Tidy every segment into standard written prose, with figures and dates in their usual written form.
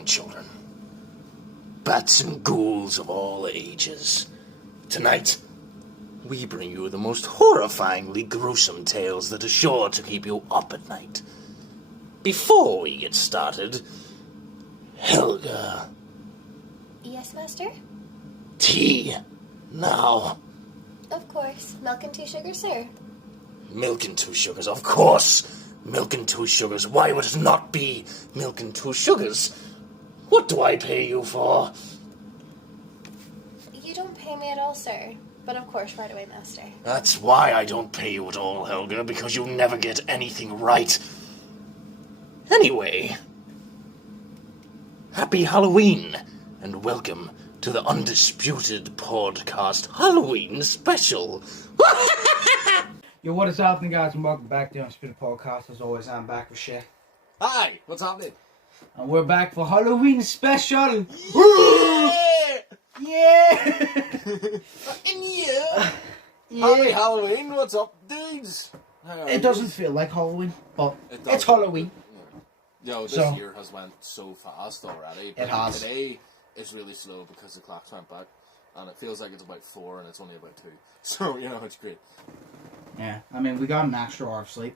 Welcome, children. Bats and ghouls of all ages. Tonight, we bring you the most horrifyingly gruesome tales that are sure to keep you up at night. Before we get started, Helga. Yes, Master? Tea. Now. Of course. Milk and 2 sugars, sir. Milk and 2 sugars, of course. Milk and 2 sugars. Why would it not be milk and 2 sugars? What do I pay you for? You don't pay me at all, sir. But of course, right away, Master. That's why I don't pay you at all, Helga, because you never get anything right. Anyway, happy Halloween, and welcome to the Undisputed Podcast Halloween Special. Yo, what is happening, guys, and welcome back to the Undisputed Podcast. As always, I'm back with Shay. Hi, what's happening? And we're back for Halloween Special. Yeah! Yeah! Happy Halloween, what's up, dudes? It doesn't feel like Halloween, but It it's does. Halloween. Yo, this So- year has went so fast already. It But has. Today is really slow because the clocks went back. And it feels like it's about 4 and it's only about 2. So, it's great. Yeah, I mean, we got an extra hour of sleep.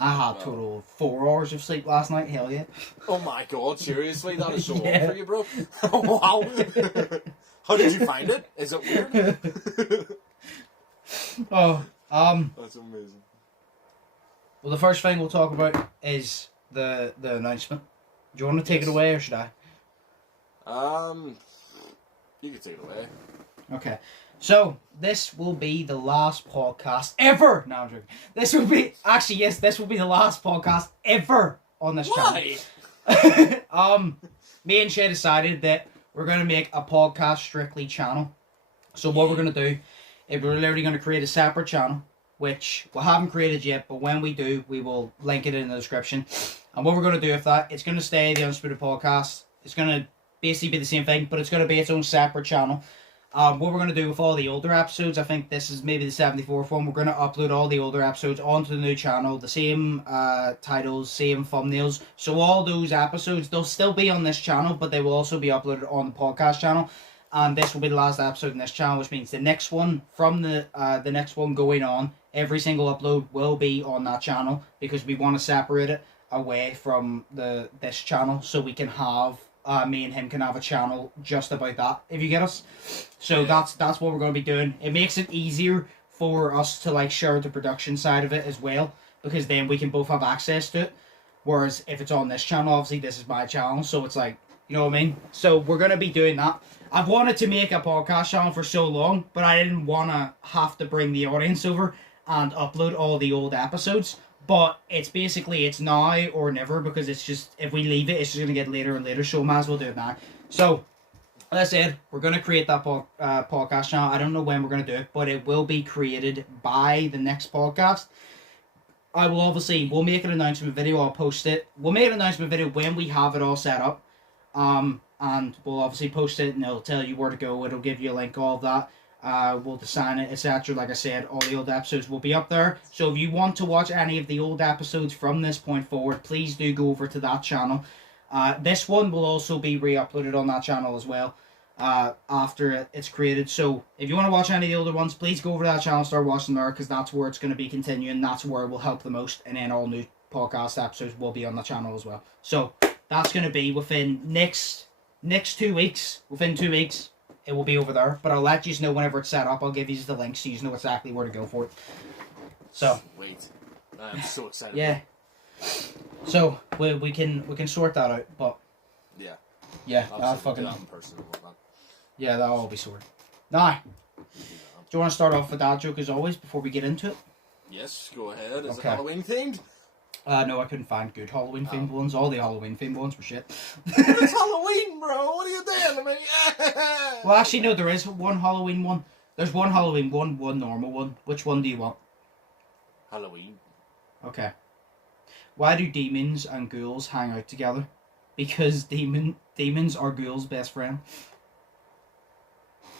I had a total of 4 hours of sleep last night, hell yeah. Oh my god, seriously? That is so Yeah. old for you, bro. Wow. How did you find it? Is it weird? Oh, That's amazing. well, the first thing we'll talk about is the announcement. Do you want to take it away, or should I? You can take it away. Okay, so this will be the last podcast ever. No, I'm joking. This will be this will be the last podcast ever on this Why? channel. Me and Shay decided that we're gonna make a podcast strictly channel. So what we're gonna do is we're literally gonna create a separate channel, which we haven't created yet, but when we do, we will link it in the description. And what we're gonna do with that, it's gonna stay the Undisputed Podcast. It's gonna basically be the same thing, but it's gonna be its own separate channel. What we're going to do with all the older episodes, I think this is maybe the 74th one, we're going to upload all the older episodes onto the new channel, the same titles, same thumbnails, so all those episodes, they'll still be on this channel, but they will also be uploaded on the podcast channel, and this will be the last episode in this channel, which means the next one, from the next one going on, every single upload will be on that channel, because we want to separate it away from this channel, so we can have me and him can have a channel just about that, if you get us. So that's what we're going to be doing. It makes it easier for us to share the production side of it as well, because then we can both have access to it. Whereas if it's on this channel, obviously this is my channel, so it's you know what I mean? So we're going to be doing that. I've wanted to make a podcast channel for so long, but I didn't want to have to bring the audience over and upload all the old episodes. But it's now or never, because it's just, if we leave it, it's just going to get later and later, so might as well do it now. So, as I said, we're going to create that podcast channel. I don't know when we're going to do it, but it will be created by the next podcast. We'll make an announcement video, I'll post it. We'll make an announcement video when we have it all set up. And we'll obviously post it, and it'll tell you where to go, it'll give you a link, all of that. We'll design it, etc. Like I said, all the old episodes will be up there. So if you want to watch any of the old episodes from this point forward, please do go over to that channel. This one will also be re-uploaded on that channel as well after it's created. So if you want to watch any of the older ones, please go over to that channel and start watching there, because that's where it's going to be continuing. That's where it will help the most. And then all new podcast episodes will be on the channel as well. So that's going to be within next 2 weeks. Within 2 weeks. It will be over there, but I'll let you know whenever it's set up. I'll give you the link so you know exactly where to go for it. So Wait. I'm so excited. yeah. So we can sort that out, but Yeah. I'll Obviously, fucking we'll do that in person and whatnot. yeah, that'll all be sorted. Now, do you want to start off with that joke as always before we get into it? Yes, go ahead. Is it Okay. Halloween themed? No, I couldn't find good Halloween themed ones. All the Halloween themed ones were shit. It's Halloween, bro. What are you doing? I mean, yeah. Well, actually, no, there is one Halloween one. There's one Halloween one, one normal one. Which one do you want? Halloween. Okay. Why do demons and ghouls hang out together? Because demons are ghouls' best friend.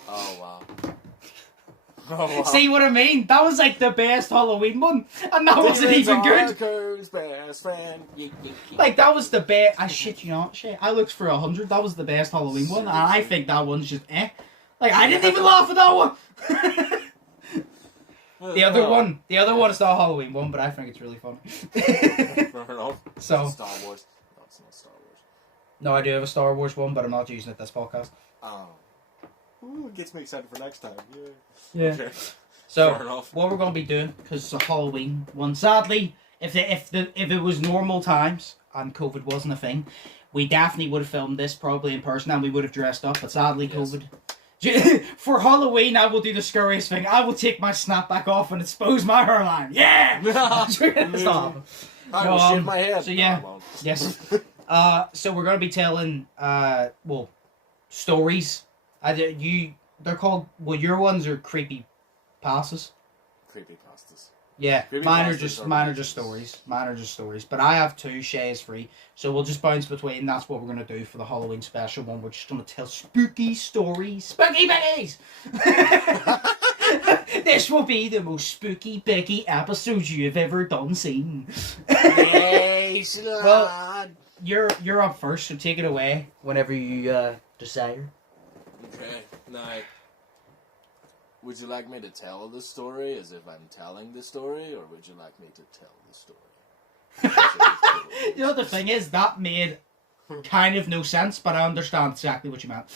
Oh, wow. Oh, wow. See what I mean? That was like the best Halloween one, and that wasn't even good. Best friend. Like, that was the best. I shit you not, shit. I looked for 100. That was the best Halloween one, and I think that one's just eh. Like, I didn't even laugh at that one. The other one is not a Halloween one, but I think it's really funny. Fair enough. So, Star Wars. No, it's not Star Wars. no, I do have a Star Wars one, but I'm not using it this podcast. Oh. Ooh, it gets me excited for next time. Yeah. Okay. So, Fair enough. what we're going to be doing, because it's a Halloween one, sadly, if it was normal times and COVID wasn't a thing, we definitely would have filmed this probably in person and we would have dressed up, but sadly, Yes. COVID. For Halloween, I will do the scurriest thing. I will take my snapback off and expose my hairline. Yeah! Stop. I will shave my head. So, yeah. No, I won't. Yes. So we're going to be telling, stories. They're called, well, your ones are creepy passes. Creepypastas. Yeah, Creepypastas mine are are just ridiculous. stories. Mine are just stories. But I have 2, Shay's free. So we'll just bounce between. That's what we're going to do for the Halloween special one. We're just going to tell spooky stories. Spooky biggies! This will be the most spooky biggie episode you've ever done seen. Yes, Lord. Well, you're up first, so take it away whenever you desire. Okay, now, would you like me to tell the story as if I'm telling the story, or would you like me to tell the story? You know, the thing is, that made kind of no sense, but I understand exactly what you meant.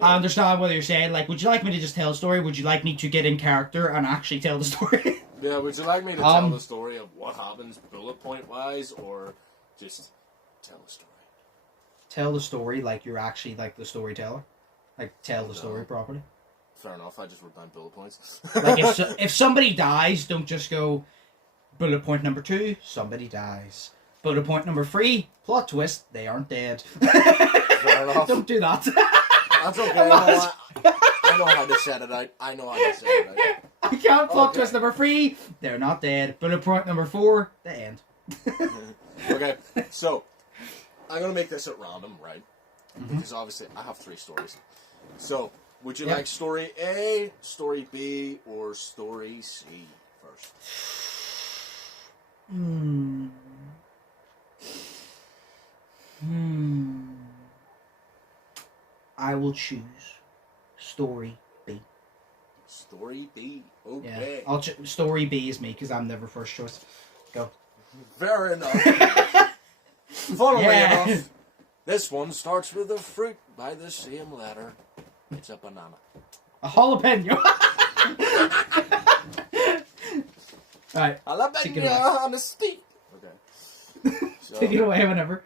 I understand what you're saying. Like, would you like me to just tell a story? Would you like me to get in character and actually tell the story? Yeah, would you like me to tell the story of what happens bullet point wise, or just tell the story? Tell the story like you're actually like the storyteller. Like, tell the story properly. Fair enough, I just wrote down bullet points. Like, if somebody dies, don't just go, bullet point number 2, somebody dies. Bullet point number 3, plot twist, they aren't dead. Fair enough. Don't do that. That's okay, I know how to set it out. I can't plot Okay. twist number 3, they're not dead. Bullet point number 4, the end. Okay, so, I'm going to make this at random, right? Because obviously I have 3 stories. So, would you like story A, story B, or story C first? I will choose story B. Story B. Okay. Yeah. Story B is me because I'm never first choice. Go. Fair enough. Funnily Yeah. enough, this one starts with a fruit by the same letter. It's a banana. A jalapeno. Alright. Take it away. Jalapeno on a stick. Okay. So, Take it away whenever.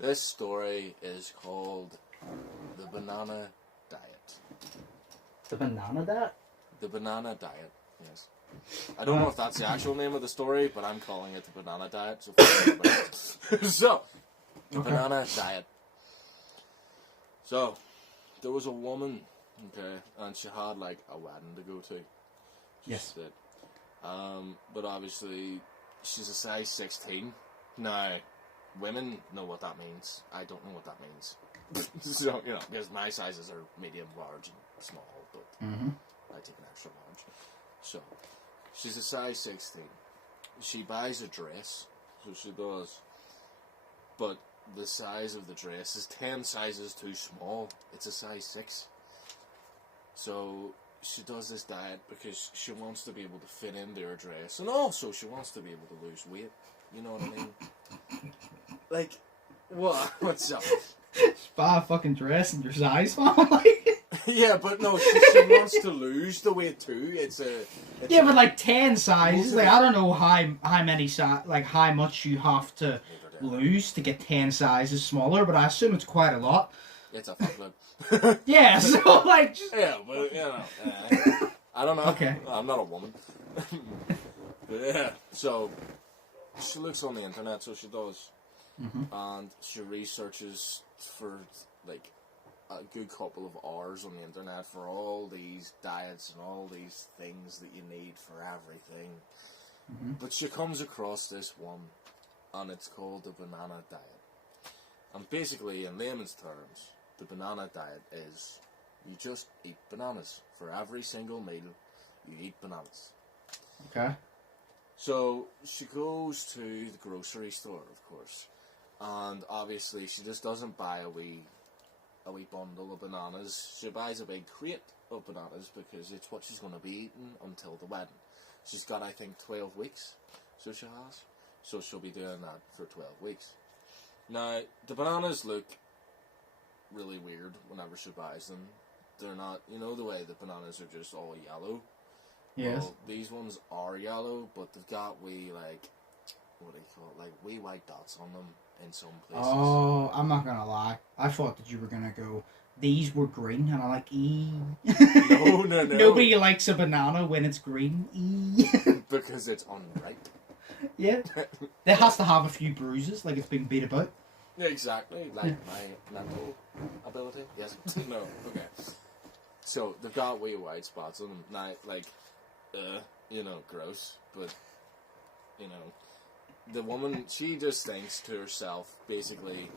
this story is called The Banana Diet. The banana that? The Banana Diet, yes. I don't know if that's the actual name of the story, but I'm calling it The Banana Diet. So, The Banana Diet. So, there was a woman, okay, and she had like a wedding to go to. Yes. Did. But obviously, she's a size 16. Now, women know what that means. I don't know what that means. So, you know, because my sizes are medium, large, and small, but I take an extra large. So, she's a size 16. She buys a dress, so she does. But the size of the dress is 10 sizes too small. It's a size 6. So, she does this diet because she wants to be able to fit into her dress, and also she wants to be able to lose weight. You know what I mean? Like, what? What's up? Just buy a fucking dress and your size, man. Like, Yeah, but no, she wants to lose the weight too. yeah, but like 10 sizes, like I don't know how many like how much you have to lose to get 10 sizes smaller, but I assume it's quite a lot. It's a fuckload. Yeah, so like just... Yeah, but you know, I don't know. Okay. I'm not a woman. But yeah, so she looks on the internet, so she does, and she researches for like a good couple of hours on the internet for all these diets and all these things that you need for everything. But she comes across this one, and it's called the banana diet. And basically, in layman's terms, the banana diet is You just eat bananas. For every single meal, you eat bananas. Okay. So she goes to the grocery store, of course, and obviously she just doesn't buy a wee bundle of bananas. She buys a big crate of bananas because it's what she's going to be eating until the wedding. She's got, I think, 12 weeks, so she has. So she'll be doing that for 12 weeks. Now, the bananas look really weird whenever she buys them. They're not, you know the way the bananas are just all yellow? Yes. Well, these ones are yellow, but they've got wee, like, what do you call it? Like, wee white dots on them in some places. Oh, I'm not gonna lie. I thought that you were gonna go, these were green, and I'm like, No, no, no. Nobody likes a banana when it's green. Because it's unripe. Yeah. It has to have a few bruises, like it's been beat about. Yeah, exactly. Like my mental ability. Yes. No. Okay. So they've got wee white spots on them. Now, like, gross. But the woman, she just thinks to herself, basically,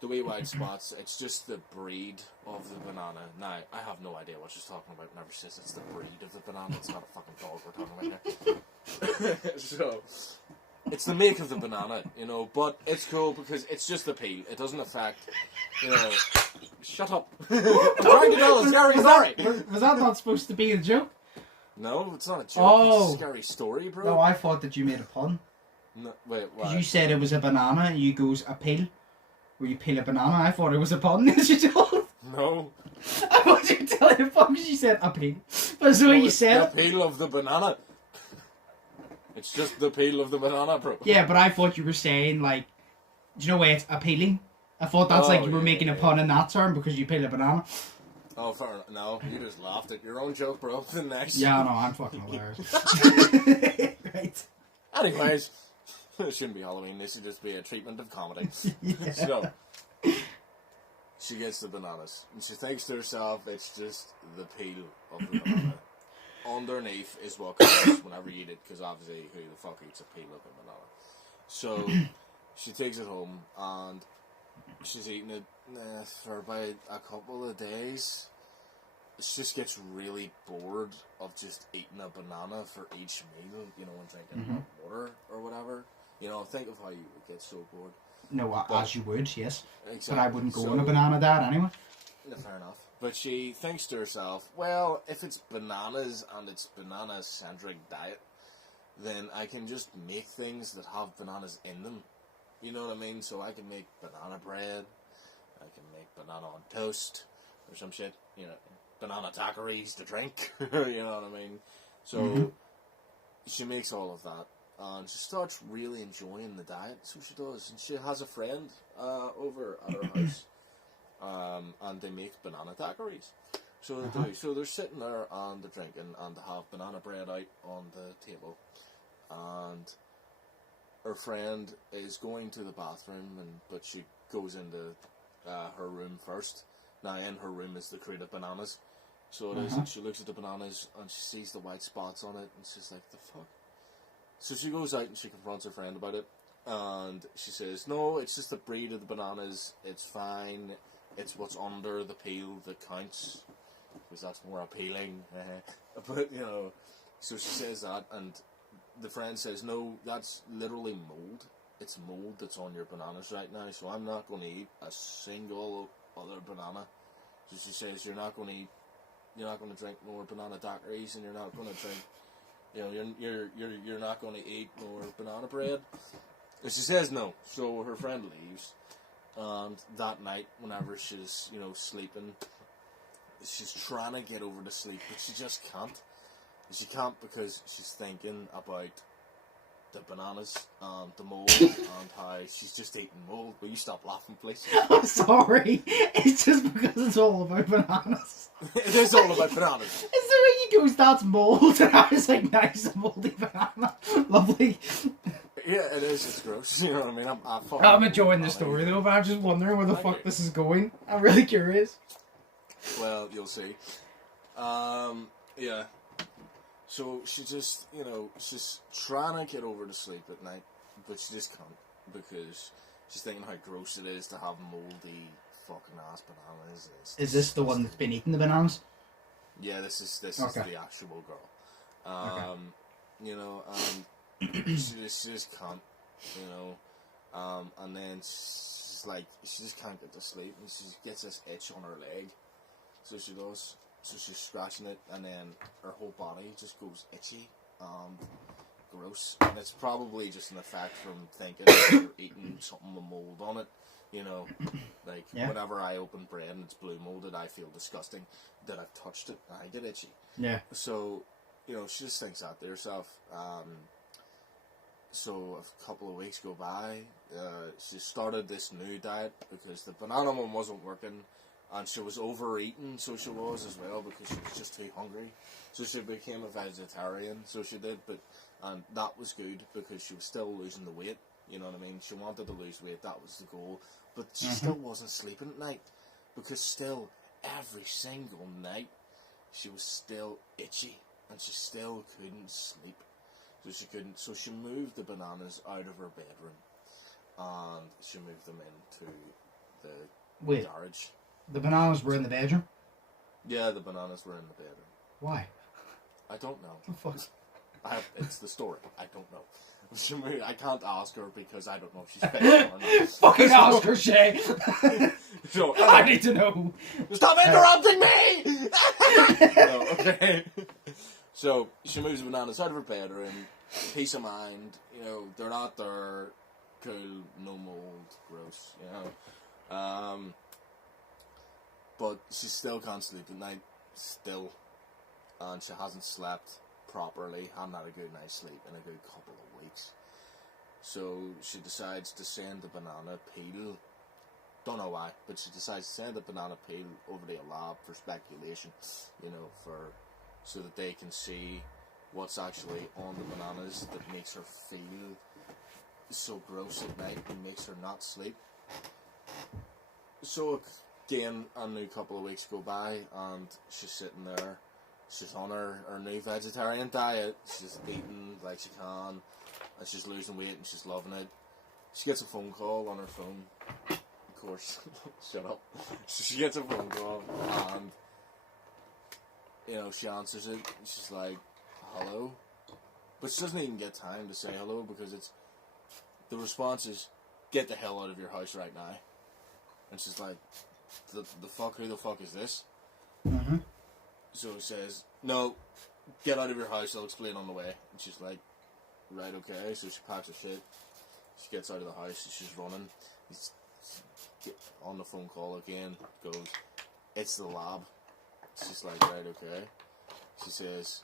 the wee white spots. It's just the breed of the banana. Now, I have no idea what she's talking about whenever she says it's the breed of the banana. It's not a fucking dog we're talking about here. So. It's the make of the banana, but it's cool because it's just the peel. It doesn't affect, Shut up. I'm trying to tell a scary story. Was that not supposed to be a joke? No, it's not a joke. Oh. It's a scary story, bro. No, I thought that you made a pun. No, wait, what? Because you said it was a banana, and you goes, a peel. Where you peel a banana. I thought it was a pun. You told. No. I thought you were telling a pun because you said a peel. That's the way you said the peel of the banana. It's just the peel of the banana, bro. Yeah, but I thought you were saying, like, do you know why it's appealing? I thought that's like you were making a pun in that term because you peel a banana. Oh, fair enough. No, you just laughed at your own joke, bro. The next. Yeah, no, I'm fucking hilarious. Right. Anyways, it shouldn't be Halloween. This should just be a treatment of comedy. Yeah. So, she gets the bananas. And she thinks to herself, it's just the peel of the banana. Underneath is what comes whenever you eat it, because obviously who the fuck eats a peel of a banana? So she takes it home and she's eating it for about a couple of days. She just gets really bored of just eating a banana for each meal, and drinking hot water or whatever. Think of how you would get so bored. No, as you would, yes. Exactly. But I wouldn't go on a banana diet anyway. Fair enough. But she thinks to herself, well, if it's bananas and it's banana-centric diet, then I can just make things that have bananas in them. You know what I mean? So I can make banana bread, I can make banana on toast, or some shit, banana daiquiris to drink, you know what I mean? So she makes all of that, and she starts really enjoying the diet, so she does. And she has a friend over at her house. And they make banana daiquiris. So they do. So they're sitting there and they're drinking and they have banana bread out on the table. And her friend is going to the bathroom, but she goes into her room first. Now in her room is the crate of bananas. So it is, and she looks at the bananas and she sees the white spots on it and she's like, the fuck? So she goes out and she confronts her friend about it. And she says, no, it's just the breed of the bananas. It's fine. It's what's under the peel that counts, because that's more appealing. But, so she says that, and the friend says, no, that's literally mold. It's mold that's on your bananas right now, so I'm not going to eat a single other banana. So she says, you're not going to drink more banana daiquiris, and you're not going to drink, you're not going to eat more banana bread. And she says no, so her friend leaves. And that night, whenever she's, sleeping, she's trying to get over to sleep, but she just can't. She can't because she's thinking about the bananas and the mold and how she's just eating mold. Will you stop laughing, please? I'm sorry. It's just because it's all about bananas. It is all about bananas. It's the way he goes, that's mold, and I was like, nice, a moldy banana. Lovely. Yeah, it is. It's gross. You know what I mean? I'm enjoying the story though, but I'm just wondering where the fuck this is going. I'm really curious. Well, you'll see. Yeah. So she just, she's trying to get over to sleep at night, but she just can't because she's thinking how gross it is to have moldy fucking ass banana is this? Is this the one that's been eating the bananas? Yeah, this is Okay. the actual girl. Okay. You know, she just can't, you know, and then she's like, she just can't get to sleep, and she gets this itch on her leg, so she does, so she's scratching it, and then her whole body just goes itchy, gross, and it's probably just an effect from thinking that you're eating something with mold on it, you know, like, Yeah. whenever I open bread and it's blue molded, I feel disgusting that I've touched it, and I get itchy. Yeah. So, you know, she just thinks that to herself. So a couple of weeks go by, she started this new diet because the banana one wasn't working, and she was overeating, so she was as well, because she was just too hungry. So she became a vegetarian, so she did, and that was good because she was still losing the weight, you know what I mean? She wanted to lose weight, that was the goal, but she still wasn't sleeping at night, because still, every single night, she was still itchy, and she still couldn't sleep. So she moved the bananas out of her bedroom, and she moved them into the garage. The bananas were in the bedroom? Yeah, the bananas were in the bedroom. Why? I don't know. The fuck? It's the story. I don't know. I can't ask her because I don't know if she's paying or not. Fucking ask her, Shay! So, I need to know! Stop interrupting me! No, okay. So, she moves the bananas out of her bedroom, peace of mind, you know, they're not there, cool, no mold, gross, you know. But she still can't sleep at night, still, and she hasn't slept properly, hadn't had a good night's sleep in a good couple of weeks. So she decides to send the banana peel, don't know why, but she decides to send the banana peel over to a lab for speculation, you know, so that they can see what's actually on the bananas that makes her feel so gross at night and makes her not sleep. So again, a new couple of weeks go by, and she's sitting there. She's on her new vegetarian diet. She's eating like she can, and she's losing weight, and she's loving it. She gets a phone call on her phone. Of course, shut up. So she gets a phone call, and you know, she answers it. And she's like, "Hello," but she doesn't even get time to say hello because the response is, "Get the hell out of your house right now." And she's like, the fuck, who the fuck is this? Mm-hmm. So he says, "No, get out of your house, I'll explain on the way." And she's like, "Right, okay." So she packs her shit, she gets out of the house, she's running. He's on the phone call again, goes, "It's the lab." She's like, "Right, okay." She says,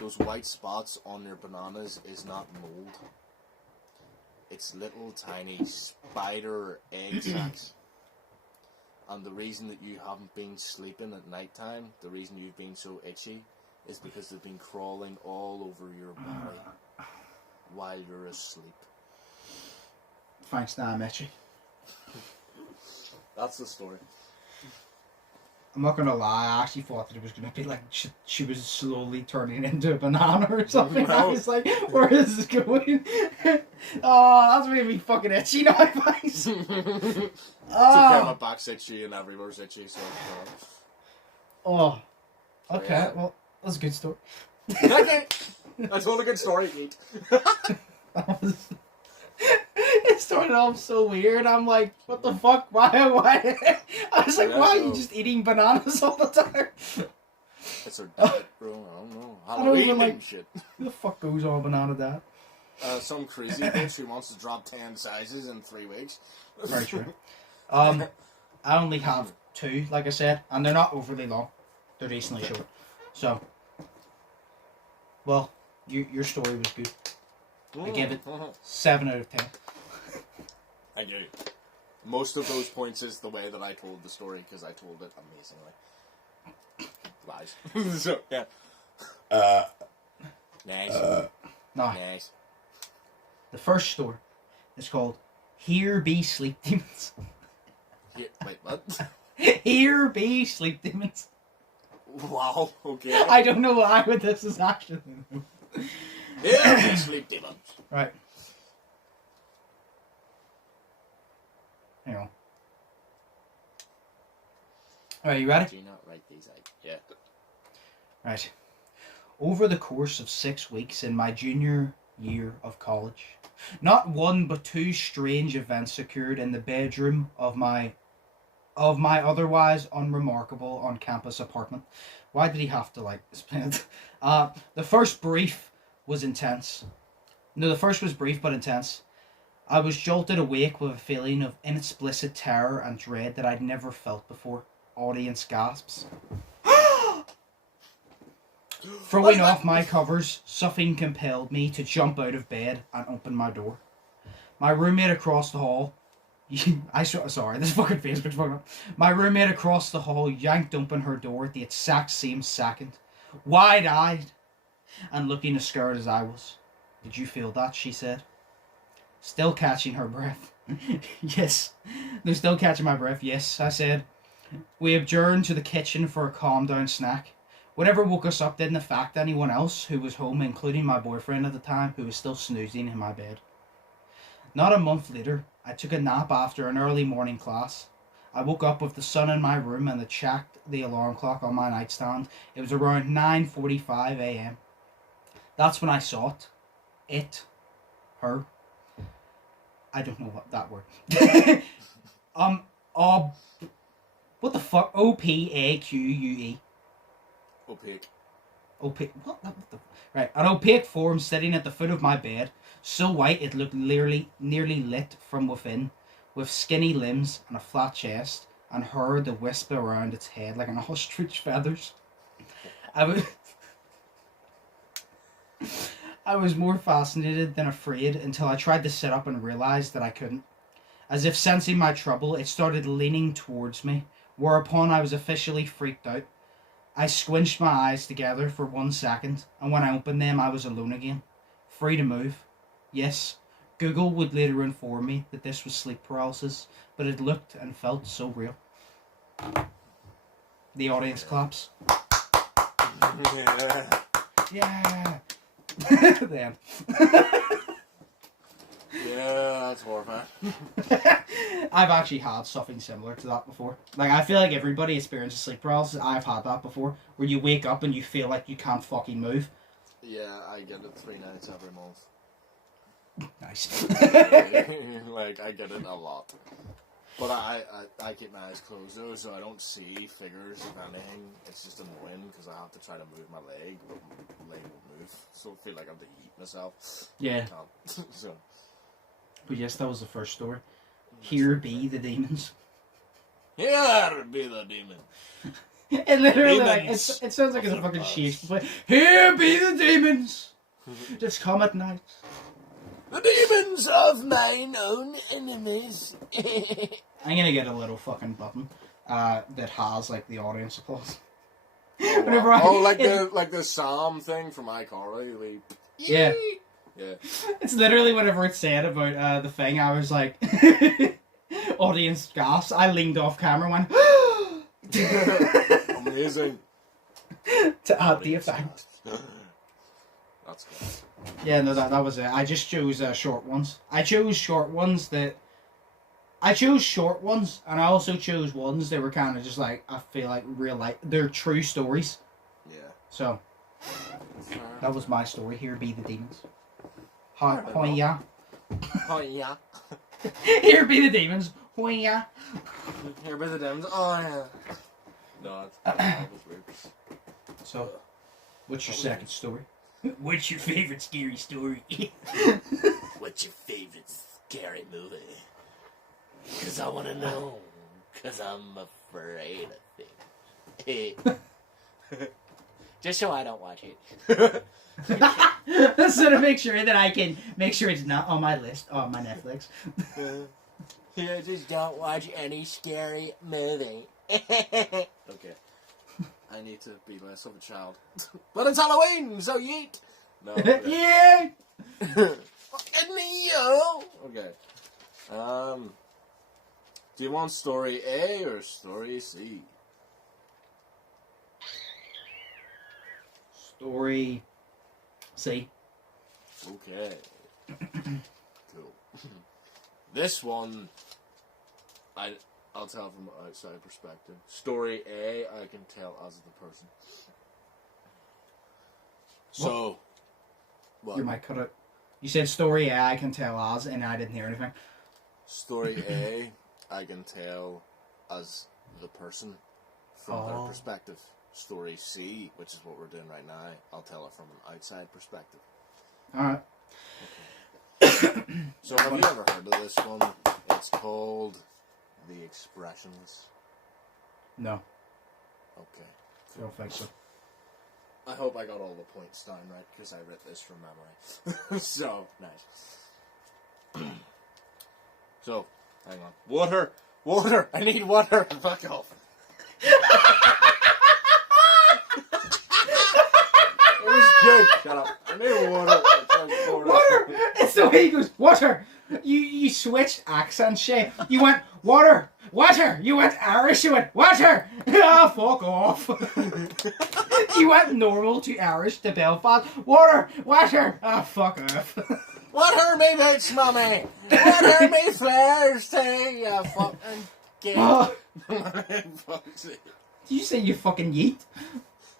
"Those white spots on your bananas is not mold. It's little tiny spider egg sacs. And the reason that you haven't been sleeping at night time, the reason you've been so itchy, is because they've been crawling all over your body while you're asleep." Thanks, now I'm itchy. That's the story. I'm not gonna lie, I actually thought that it was gonna be like she was slowly turning into a banana or something. I was like, where is this going? Oh, that's made me fucking itchy now, guys. It's okay, my back's itchy and everywhere's itchy, so... Oh. Okay, Yeah. well, that's a good story. Okay! I told a good story, Pete. It started off so weird. I'm like, what the fuck? Why? I was like, Yeah, why are no. you just eating bananas all the time? It's her diet, bro. I don't know. I don't Halloween even like- and shit. Who the fuck goes on banana diet? Some crazy bitch who wants to drop 10 sizes in 3 weeks. Very true. I only have 2, like I said, and they're not overly long. They're decently short. So, well, your story was good. I gave it 7 out of 10. Thank you. Most of those points is the way that I told the story, because I told it amazingly. Lies. So, yeah. Nice. Now, Nice. the first story is called Here Be Sleep Demons. Yeah, wait, what? Here Be Sleep Demons. Wow, okay. I don't know why, but this is actually... Yeah, sleep demons. Right. Hang on. Alright, you ready? Do not write these out. Yeah. Right. Over the course of 6 weeks in my junior year of college, not one but two strange events occurred in the bedroom of my otherwise unremarkable on-campus apartment. Why did he have to explain it? The first was brief but intense. I was jolted awake with a feeling of inexplicit terror and dread that I'd never felt before. Audience gasps. Throwing off my covers, something compelled me to jump out of bed and open my door. My roommate across the hall... Sorry, this fucking Facebook's fucking up. My roommate across the hall yanked open her door at the exact same second, wide-eyed and looking as scared as I was. Did you feel that? She said. Still catching her breath. Yes. They're still catching my breath. Yes, I said. We adjourned to the kitchen for a calm-down snack. Whatever woke us up didn't affect anyone else who was home, including my boyfriend at the time, who was still snoozing in my bed. Not a month later, I took a nap after an early morning class. I woke up with the sun in my room and checked the alarm clock on my nightstand. It was around 9:45 a.m. That's when I saw it. It. Her. I don't know what that word. What the fuck? O-P-A-Q-U-E. Opaque. Opaque. What the? Right. An opaque form sitting at the foot of my bed, so white it looked nearly lit from within, with skinny limbs and a flat chest, and hair that wisped around its head like an ostrich feathers. I was more fascinated than afraid until I tried to sit up and realised that I couldn't. As if sensing my trouble, it started leaning towards me, whereupon I was officially freaked out. I squinched my eyes together for 1 second, and when I opened them, I was alone again. Free to move. Yes, Google would later inform me that this was sleep paralysis, but it looked and felt so real. The audience claps. Yeah. Yeah. Then. Yeah, that's horrifying. I've actually had something similar to that before. I feel like everybody experiences sleep paralysis. I've had that before, where you wake up and you feel like you can't fucking move. Yeah, I get it 3 nights every month. Nice. I get it a lot. But I keep my eyes closed though, so I don't see figures of anything. It's just annoying because I have to try to move my leg, but my leg won't move. So I feel like I have to eat myself. Yeah. So. But yes, that was the first story. Here be the demons. Here be the demon. It literally, Demons it sounds like it's a fucking Shakespeare play. Here be the demons. Just come at night. The demons of mine own enemies. I'm gonna get a little fucking button that has the audience applause. Like the Psalm thing from iCarly. Yeah. Yeah. It's literally whenever it's said about the thing, I was like, audience gasps. I leaned off camera and went, amazing. To add the effect. That's good. Yeah, no, that was it. I just chose short ones. I chose short ones, and I also chose ones that were kind of just I feel like real life. They're true stories. Yeah. So, that was my story. Here be the demons. Hoi ya. Oh yeah. Here be the demons. Hoi ya. Here be the demons. Oh yeah. No, that was weird. So, what's your second story? What's your favorite scary story? What's your favorite scary movie? Because I want to know. Because I'm afraid of things. Just so I don't watch it. So to make sure that I can make sure it's not on my list on my Netflix. Yeah, just don't watch any scary movie. Okay. I need to be less of a child. But it's Halloween, so yeet! No. Okay. Yeah! Okay. Do you want story A or story C? Story C. Okay. Cool. This one, I I'll tell from an outside perspective. Story A, I can tell as the person. So, what? You might cut it. You said story A, I can tell as, and I didn't hear anything. Story A, I can tell as the person from their perspective. Story C, which is what we're doing right now, I'll tell it from an outside perspective. Alright. So have you ever heard of this one? It's called The Expressions. No, Okay. I don't think so. I hope I got all the points down right, because I read this from memory. So, nice. So, hang on. Water! Water! I need water! Fuck off. It was good. Shut up. I need water. Water! It's the way he goes, water! You switched accents, Shay. You went, water! Water! You went Irish, you went, water! Ah, fuck off. You went normal to Irish to Belfast. Water! Water! Ah, fuck off. Water me bitch, mummy! Water me Thursday, you fucking gate. Oh, Fuck's sake. did you say you fucking yeet?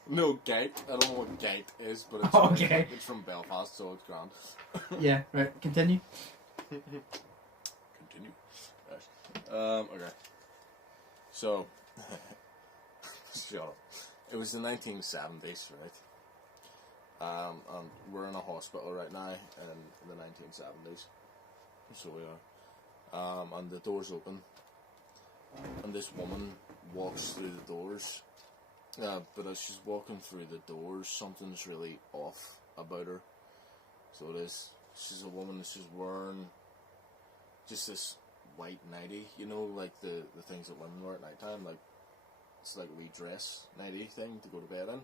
No, gate. I don't know what gate is, but it's, Okay. It's from Belfast, so it's grand. Yeah, right, continue. Continue. Right. Okay. So, shut up. It was the 1970s, right? And we're in a hospital right now in the 1970s. So we are. And the door's open. And this woman walks through the doors. But as she's walking through the doors, something's really off about her. So it is. She's a woman. She's wearing just this white nightie, you know, like the things that women wear at night time, like it's like a wee dress nightie thing to go to bed in.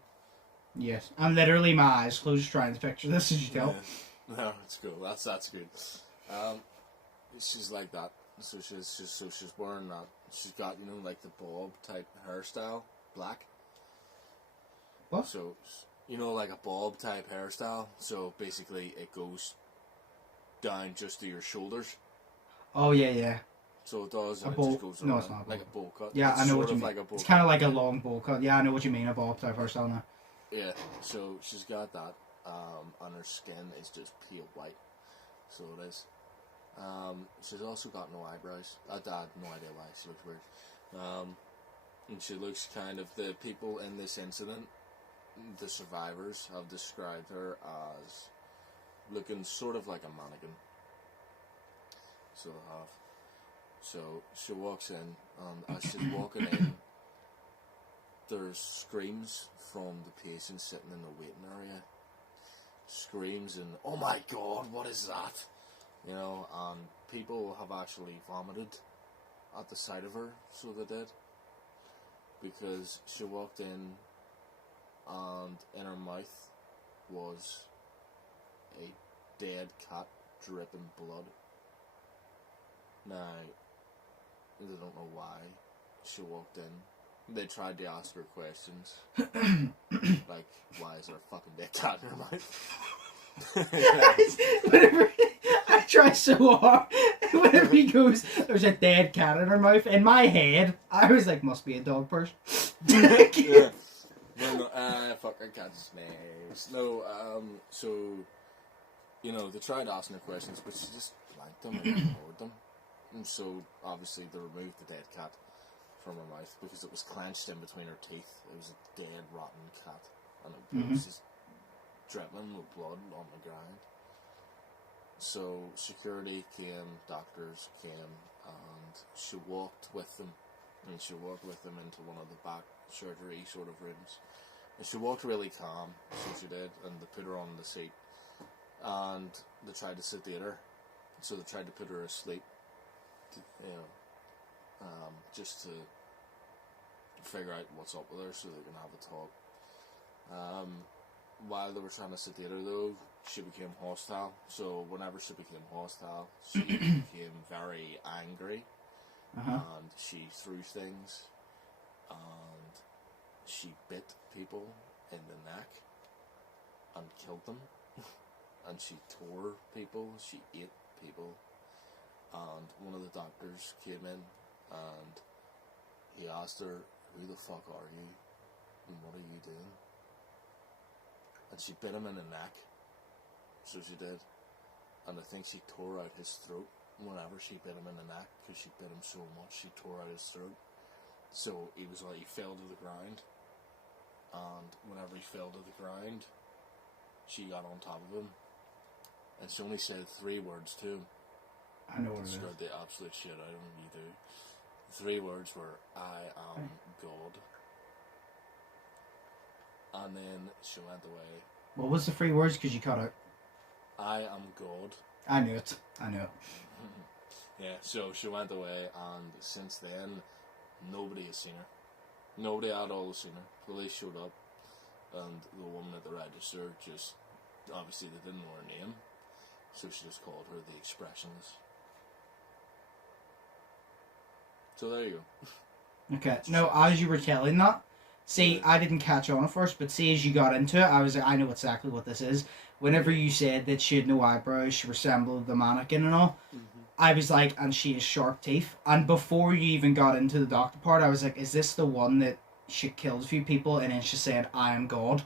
Yes, I'm literally my eyes closed trying to picture this as you tell. Yeah. No, it's cool. That's good. She's like that. So she's wearing that. She's got, you know, like the bob type hairstyle, black. What? So, you know, like a bob type hairstyle. So basically, it goes down just to your shoulders. Oh, yeah, yeah. So it does, A and it bowl- just goes no, around it's not a like a bowl bowl cut. Yeah, It's I know sort what you of mean. like a bowl It's kind of cut. like a long bowl cut. Yeah, I know what you mean, a bob type hairstyle now. Yeah, so she's got that, and her skin is just pale white. So it is. She's also got no eyebrows. I had no idea why. She looks weird. And she looks kind of, the people in this incident, the survivors, have described her as looking sort of like a mannequin. So they have. So she walks in, and as she's walking in, there's screams from the patient sitting in the waiting area. Screams and, oh my god, what is that? You know, and people have actually vomited at the sight of her, so they did. Because she walked in, and in her mouth was a dead cat dripping blood. Now, they don't know why she walked in. They tried to ask her questions. Like, why is there a fucking dead cat in her mouth? Whenever I try so hard, whenever he goes, there's a dead cat in her mouth. In my head, I was like, must be a dog person. Yeah. No, fucking cat's names. No, so, you know, they tried asking her questions, but she just blanked them and ignored them. And so, obviously, they removed the dead cat from her mouth because it was clenched in between her teeth. It was a dead, rotten cat. And it was just dripping with blood on the ground. So, security came, doctors came, and she walked with them. And she walked with them into one of the back surgery sort of rooms. And she walked really calm, so she did, and they put her on the seat. And they tried to sedate her. So they tried to put her asleep. You know, just to figure out what's up with her so they can have a talk. While they were trying to sedate her though, she became hostile. So whenever she became hostile, she became very angry. And she threw things, and she bit people in the neck and killed them. And she tore people, she ate people. And one of the doctors came in and asked her, "Who the fuck are you? And what are you doing?" And she bit him in the neck. So she did. And I think she tore out his throat whenever she bit him in the neck, because she bit him so much, she tore out his throat. So he fell to the ground. And whenever he fell to the ground, she got on top of him. And she only said 3 words to him. I know what it is. Scared the absolute shit out of him, you do. 3 words were, "I am God." And then she went away. What was the 3 words? Because you cut out. "I am God." I knew it. Yeah, so she went away, and since then, nobody has seen her. Nobody at all has seen her. Police showed up, and the woman at the register just, obviously they didn't know her name, so she just called her the Expressionless. So there you go. Okay. No, as you were telling that, see, I didn't catch on at first, but see, as you got into it, I was like, I know exactly what this is. Whenever you said that she had no eyebrows, she resembled the mannequin and all, I was like, and she has sharp teeth. And before you even got into the doctor part, I was like, is this the one that she killed a few people and then she said, "I am God"?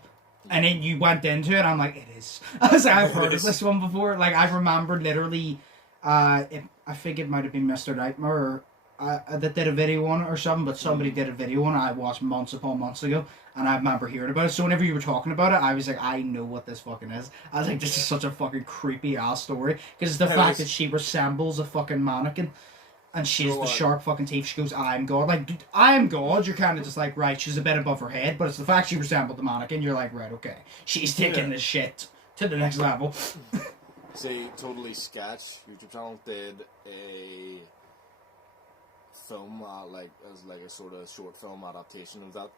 And then you went into it, and I'm like, it is. I was like, I've heard of this one before. Like, I remember literally, I think it might have been Mr. Nightmare that did a video on it or something, but somebody did a video on it I watched months upon months ago, and I remember hearing about it. So whenever you were talking about it, I was like, I know what this fucking is. I was like, this is such a fucking creepy ass story, because it's the fact that she resembles a fucking mannequin, and she has the sharp fucking teeth. She goes, "I am God." Like, dude, I am God, you're kind of just like, right, she's a bit above her head, but it's the fact she resembled the mannequin, you're like, right, okay, she's taking this shit to the next level. See, Totally Sketch YouTube channel did a film, as a sort of short film adaptation of that.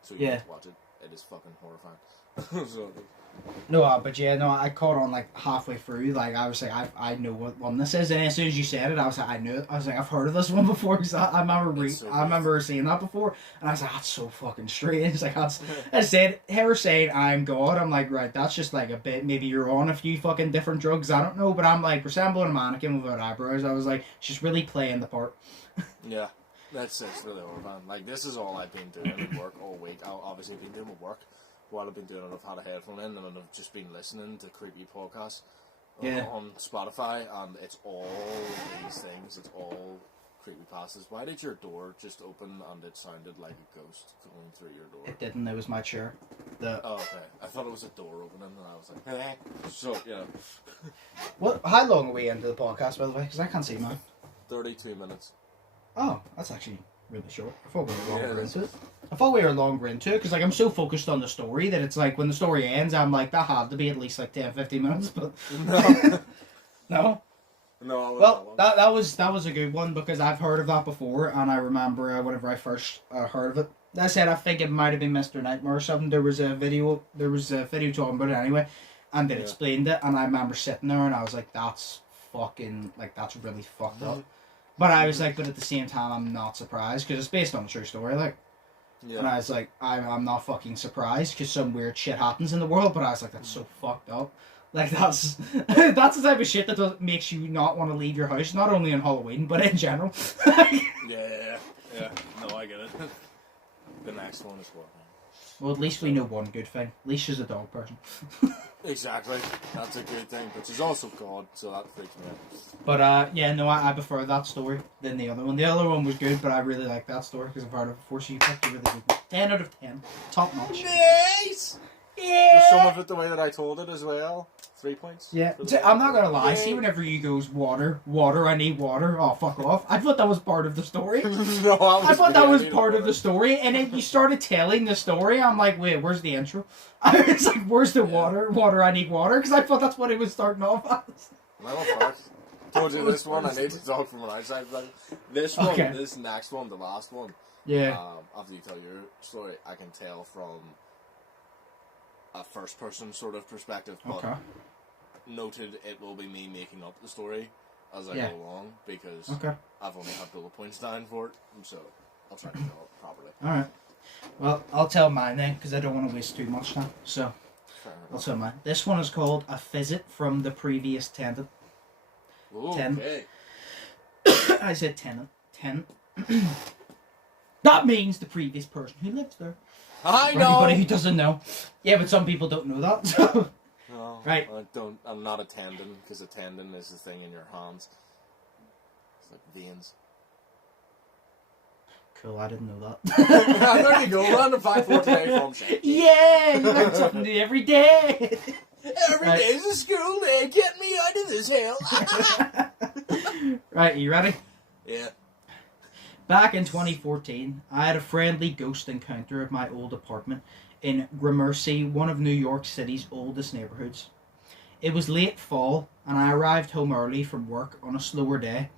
So you have to watch it. It is fucking horrifying. So, No, but yeah, no, I caught on like halfway through. Like, I was like, I know what one this is, and as soon as you said it, I was like, I knew it. I was like, I've heard of this one before, because I remember seeing that before, and I was like, that's so fucking strange. Like, that's, I said, her saying "I'm God," I'm like, right, that's just like a bit, maybe you're on a few fucking different drugs, I don't know, but I'm like, resembling a mannequin without eyebrows, I was like, she's really playing the part. Yeah, it's really horrifying. Like, this is all I've been doing at work all week. I've obviously been doing my work. What I've been doing, I've had a headphone in, and I've just been listening to creepy podcasts on Spotify, and it's all these things. It's all creepypastas. Why did your door just open and it sounded like a ghost going through your door? It didn't. It was my chair. Oh, okay. I thought it was a door opening, and I was like, hey. So, yeah. What? How long are we into the podcast, by the way? Because I can't see mine. 32 minutes. Oh, that's actually really short. I thought we were longer into it. Because like, I'm so focused on the story that it's like, when the story ends, I'm like, that had to be at least like 10-15 minutes, but no. Well, that was a good one, because I've heard of that before, and I remember whenever I first heard of it, I said, I think it might have been Mr. Nightmare or something. There was a video talking about it anyway, and it explained it, and I remember sitting there and I was like, that's fucking, like, that's really fucked up. But I was like, but at the same time, I'm not surprised, because it's based on a true story, like. Yeah. And I was like, I'm not fucking surprised, because some weird shit happens in the world, but I was like, that's so fucked up. Like, that's the type of shit that makes you not want to leave your house, not only on Halloween, but in general. Yeah. No, I get it. The next one is what? Well, at least we know one good thing. At least she's a dog person. Exactly. That's a good thing. But she's also God, so that freaks me out. But, I prefer that story than the other one. The other one was good, but I really like that story because I've heard it before, so you picked a really good one. 10 out of 10. Top notch. Nice! Yeah! Some of it the way that I told it as well. 3 points. Yeah. I'm not gonna lie, see, whenever you goes, water, I need water, oh, fuck off. I thought that was part of the story. No, I thought that was part of the story, and then you started telling the story, I'm like, wait, where's the intro? I was like, where's the water, I need water, because I thought that's what it was starting off as. Well, fuck. Told you this one, I need to talk from an outside. This one, this next one, the last one. Yeah. After you tell your story, I can tell from a first person sort of perspective, but noted it will be me making up the story as I go along, because I've only had bullet points down for it, so I'll try to tell it properly. Alright. Well, I'll tell mine then, because I don't want to waste too much time, so I'll tell mine. This one is called A Visit from the Previous Tenant. Ooh, okay. I said tenant. That means the previous person who lives there. I For know. anybody who doesn't know. Yeah, but some people don't know that. So. No, Right. I'm not a tendon, because a tendon is the thing in your hands. It's like veins. Cool, I didn't know that. There you go, random fact for today from Shane. Yeah, you learn something new every day. Every day's a school day, get me out of this hell. Right, are you ready? Yeah. Back in 2014, I had a friendly ghost encounter at my old apartment in Gramercy, one of New York City's oldest neighborhoods. It was late fall, and I arrived home early from work on a slower day.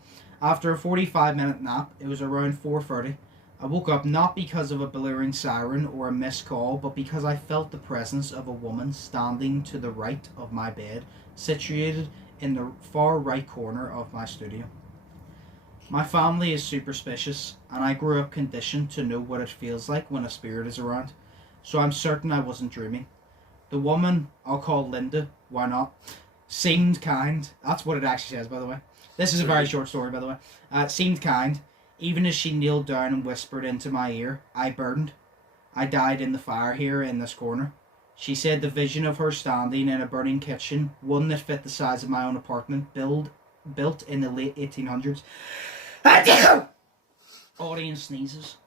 After a 45-minute nap, it was around 4:30. I woke up not because of a blaring siren or a missed call, but because I felt the presence of a woman standing to the right of my bed, situated in the far right corner of my studio. My family is superstitious, and I grew up conditioned to know what it feels like when a spirit is around, so I'm certain I wasn't dreaming. The woman, I'll call Linda, why not, seemed kind. That's what it actually says, by the way. This is a very short story, by the way. Seemed kind. Even as she kneeled down and whispered into my ear, I burned. I died in the fire here in this corner. She said the vision of her standing in a burning kitchen, one that fit the size of my own apartment, built in the late 1800s. Audience sneezes.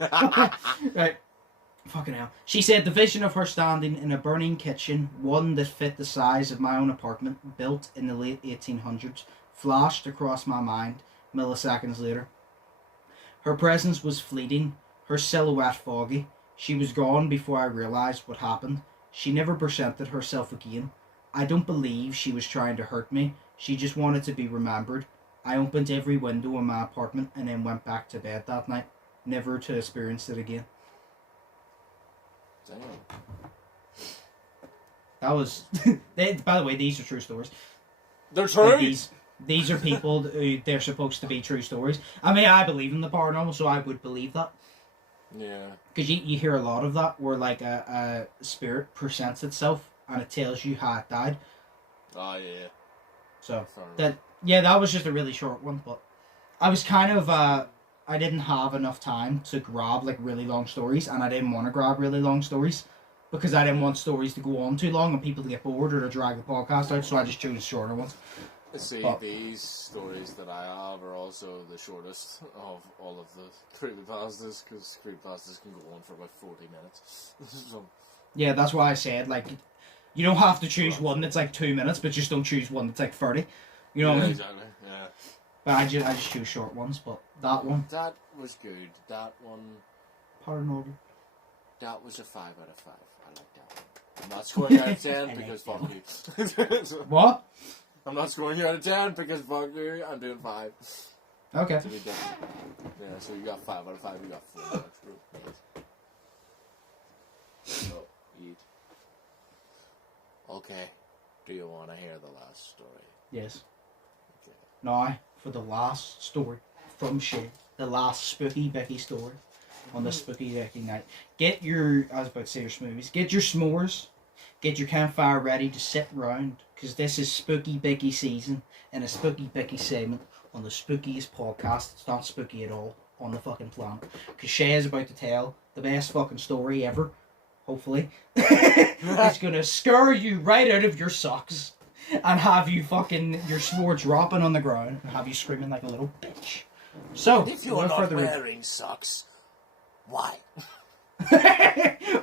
Right. Fucking hell. She said the vision of her standing in a burning kitchen, one that fit the size of my own apartment, built in the late 1800s, flashed across my mind milliseconds later. Her presence was fleeting, her silhouette foggy. She was gone before I realised what happened. She never presented herself again. I don't believe she was trying to hurt me. She just wanted to be remembered. I opened every window in my apartment and then went back to bed that night, never to experience it again. Damn. That was... by the way, these are true stories. They're true. Like these are people who they're supposed to be true stories. I mean, I believe in the paranormal, so I would believe that. Yeah. Because you hear a lot of that where like a spirit presents itself and it tells you how it died. Oh, yeah. So, Fair that was just a really short one, but I was kind of, I didn't have enough time to grab like really long stories, and I didn't want to grab really long stories because I didn't want stories to go on too long and people to get bored or to drag the podcast out, so I just chose shorter ones. See, these stories that I have are also the shortest of all of the creepypastas, because creepypastas can go on for about 40 minutes. So, yeah, that's why I said, like, you don't have to choose one that's like 2 minutes, but just don't choose one that's like 30. You know what I mean? Exactly, yeah. But I just choose short ones, but that one... That was good. That one... Paranormal. That was a 5 out of 5. I like that one. I'm not scoring out of 10 because fuck you. What? I'm not scoring you out of 10 because fuck you. I'm doing 5. Okay. To be done. Yeah, so you got 5 out of 5. You got 4 out of 5. So, eat. Okay. Do you want to hear the last story? Yes. Okay. Now, for the last story from Shay, the last spooky Becky story on the spooky Becky night. Get your, I was about to say your smoothies, get your s'mores, get your campfire ready to sit round, because this is spooky Becky season and a spooky Becky segment on the spookiest podcast. It's not spooky at all on the fucking planet, because Shay is about to tell the best fucking story ever, hopefully. It's gonna scare you right out of your socks and have you fucking, your s'more dropping on the ground and have you screaming like a little bitch. So, If you're without not further ado, wearing socks, why?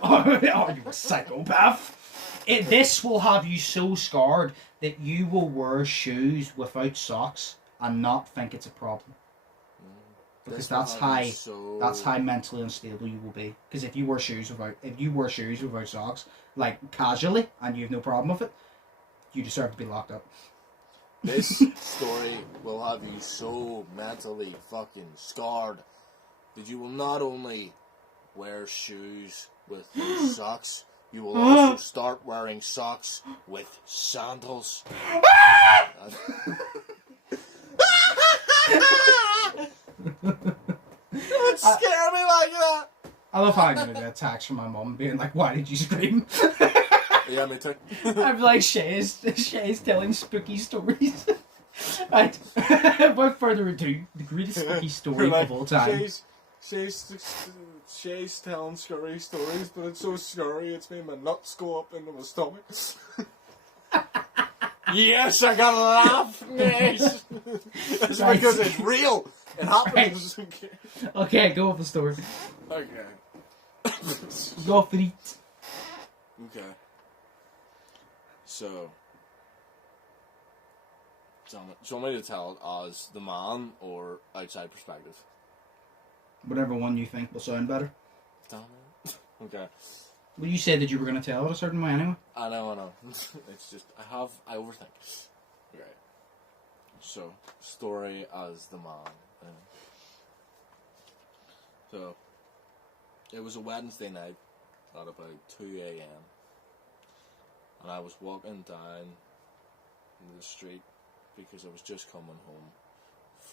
are you a psychopath? This will have you so scarred that you will wear shoes without socks and not think it's a problem. Because that's how mentally unstable you will be. Because if you wear shoes without socks, like casually, and you have no problem with it, you deserve to be locked up. This story will have you so mentally fucking scarred that you will not only wear shoes with socks, you will also start wearing socks with sandals. Don't scare me like that! I love how I'm going to get a text from my mum being like, why did you scream? Yeah, me too. I'm like, Shay's telling spooky stories. Right. Without further ado, the greatest spooky story Like, of all time. Shay's Shay's telling scary stories, but it's so scary it's made my nuts go up into my stomach. Yes, I got a laugh. Yes, it's because it's real. It happens. Okay, go with the story. Okay. Go for it. Okay. So, do you want me to tell it as the man or outside perspective? Whatever one you think will sound better. Damn it. Okay. Well, you said that you were going to tell it a certain way anyway. I know. It's just, I overthink. Okay. So, story as the man. So, it was a Wednesday night at about 2 a.m. And I was walking down the street because I was just coming home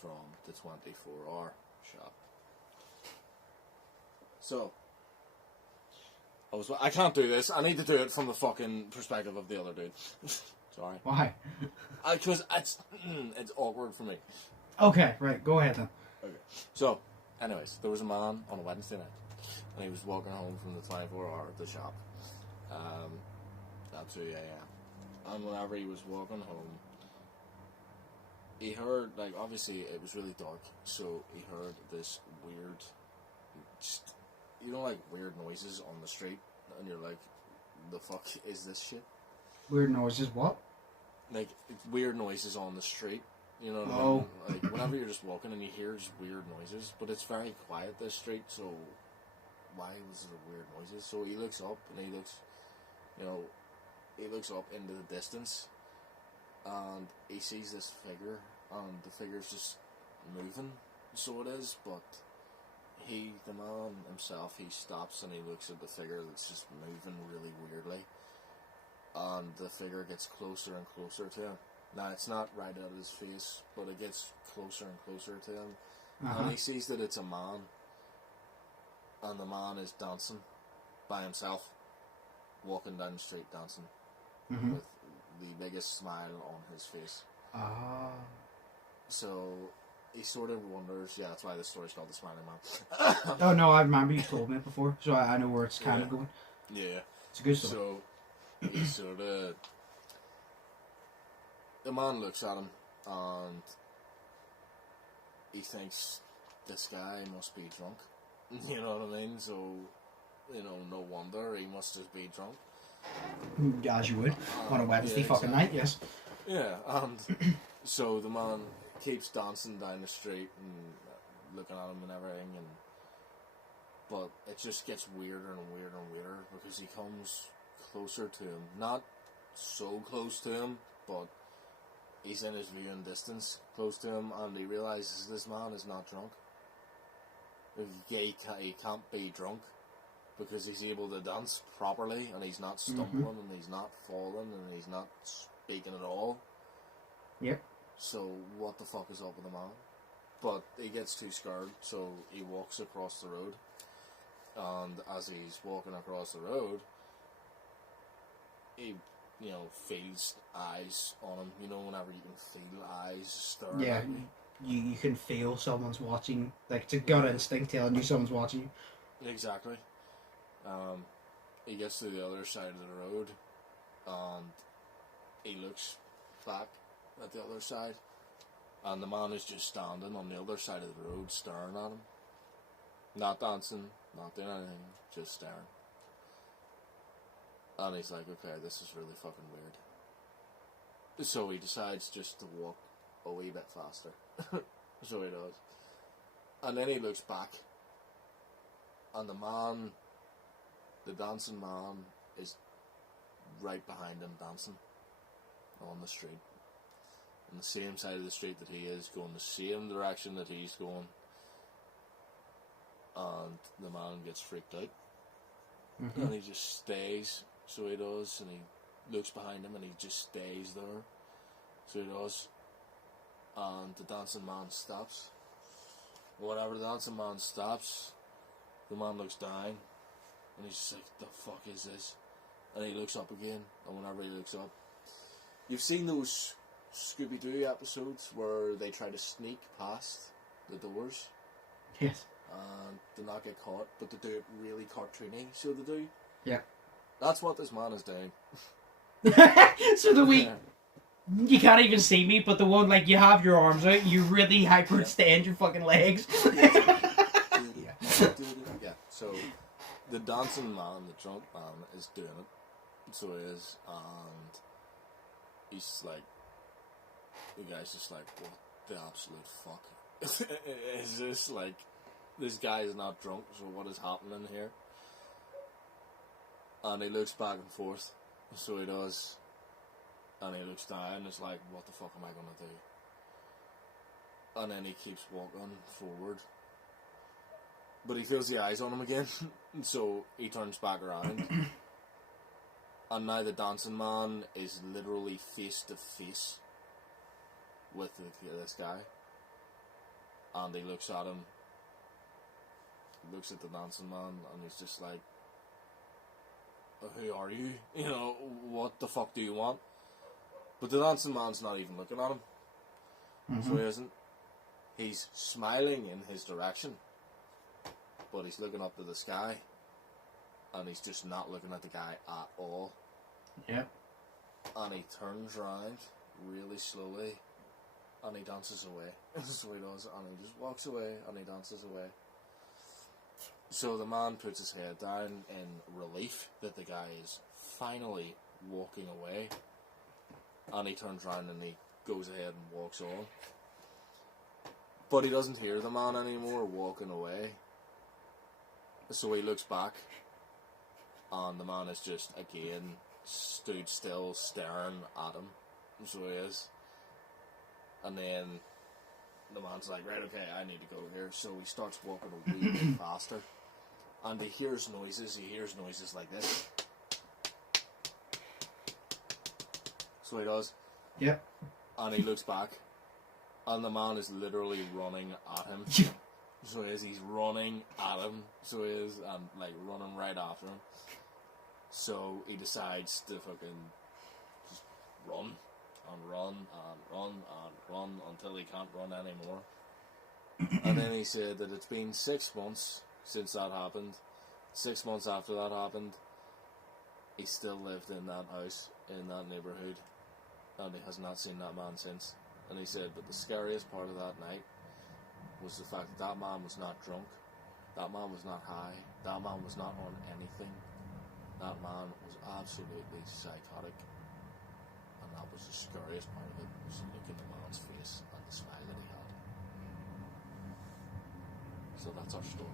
from the 24-hour shop. So, I can't do this. I need to do it from the fucking perspective of the other dude. Sorry. Why? Because it's awkward for me. Okay, right. Go ahead then. Okay. So, anyways, there was a man on a Wednesday night, and he was walking home from the 24-hour at the shop at 2 a.m. And whenever he was walking home, he heard, like, obviously it was really dark, so he heard this weird, like weird noises on the street, and you're like, the fuck is this shit? Weird noises, what? Like, weird noises on the street. You know what I Oh. mean? Like, whenever you're just walking and you hear just weird noises, but it's very quiet, this street, so why was there weird noises? So he looks up, and he looks up into the distance, and he sees this figure, and the figure's just moving, so it is, but the man himself, he stops and he looks at the figure that's just moving really weirdly, and the figure gets closer and closer to him. Now, it's not right at his face, but it gets closer and closer to him. And he sees that it's a man. And the man is dancing by himself. Walking down the street dancing. With the biggest smile on his face. Ah. So, he sort of wonders... Yeah, that's why this story's called The Smiling Man. Oh, no, I remember you told me it before, so I know where it's kind of going. Yeah. It's a good story. So, he sort of... The man looks at him, and he thinks, this guy must be drunk. You know what I mean? So, no wonder he must just be drunk. As you would, on a Wednesday fucking night, yes. Yeah, and so the man keeps dancing down the street and looking at him and everything, but it just gets weirder and weirder and weirder because he comes closer to him. Not so close to him, but he's in his viewing distance, close to him, and he realizes this man is not drunk. He can't be drunk because he's able to dance properly, and he's not stumbling, and he's not falling, and he's not speaking at all. Yep. So what the fuck is up with the man? But he gets too scared, so he walks across the road, and as he's walking across the road, he feels eyes on him. Whenever you can feel eyes staring Yeah, at you. you can feel someone's watching. Like, it's a gut instinct telling you someone's watching you. Exactly. He gets to the other side of the road, and he looks back at the other side, and the man is just standing on the other side of the road staring at him. Not dancing, not doing anything, just staring. And he's like, okay, this is really fucking weird. So he decides just to walk a wee bit faster. So he does. And then he looks back, and the dancing man, is right behind him dancing on the street. On the same side of the street that he is, going the same direction that he's going. And the man gets freaked out. And he just stays. So he does, and he looks behind him and he just stays there. So he does. And the dancing man stops. Whenever the dancing man stops, the man looks down, and he's just like, the fuck is this? And he looks up again, and whenever he looks up, you've seen those Scooby-Doo episodes where they try to sneak past the doors? Yes. and to not get caught, but to do it really cartoony, so they do. Yeah. That's what this man is doing. So you can't even see me, but the one, like, you have your arms out, you really hyperextend your fucking legs. Yeah, so the dancing man, the drunk man, is doing it. So he is, and he's like, the guy's just like, what the absolute fuck is this? Like, this guy is not drunk, so what is happening here? And he looks back and forth, so he does, and he looks down, and it's like, what the fuck am I gonna do? And then he keeps walking forward, but he feels the eyes on him again, so he turns back around, and now the dancing man is literally face to face with this guy, and he looks at him, looks at the dancing man, and he's just like, who are you? You know, what the fuck do you want? But the dancing man's not even looking at him. Mm-hmm. So he isn't. He's smiling in his direction, but he's looking up to the sky, and he's just not looking at the guy at all. Yep. And he turns around really slowly, and he dances away. So he does, and he just walks away, and he dances away. So the man puts his head down in relief that the guy is finally walking away, and he turns around and he goes ahead and walks on. But he doesn't hear the man anymore walking away, so he looks back, and the man is just again stood still staring at him. So he is. And then the man's like, right, okay, I need to go here. So he starts walking a wee bit faster. And he hears noises like this. So he does. Yep. And he looks back, and the man is literally running at him. So he is, he's running at him. So he is, and like running right after him. So he decides to fucking just run and run and run and run until he can't run anymore. And then he said that it's been 6 months since that happened. 6 months after that happened, he still lived in that house, in that neighbourhood, and he has not seen that man since. And he said, but the scariest part of that night was the fact that that man was not drunk, that man was not high, that man was not on anything. That man was absolutely psychotic, and that was the scariest part of it, was the look in the man's face and the smile that he had. So that's our story.